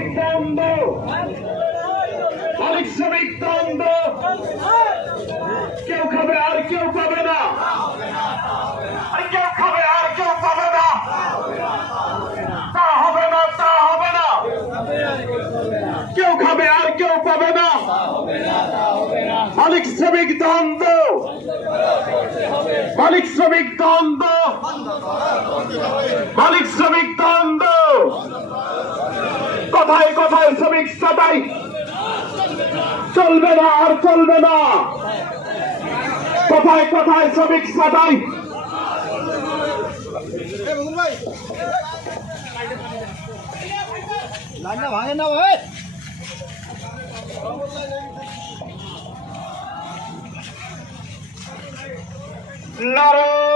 শ্রমিক দ্বন্দ্ব, মালিক শ্রমিক দ্বন্দ্ব, কেউ খাবে আর কেউ পাবে না, কেউ খাবে আর কেউ পাবে না, তা হবে না, তা হবে না, কেউ খাবে আর কেউ পাবে না। মালিক শ্রমিক দ্বন্দ্ব, মালিক শ্রমিক দ্বন্দ্ব, মালিক শ্রমিক দ্বন্দ্ব, কোথায় কোথায় শ্রমিক ছাঁটাই চলবে না আর চলবে না, কোথায় কোথায় শ্রমিক ছাঁটাই। ভাঙে না ভাই, নারায়ণ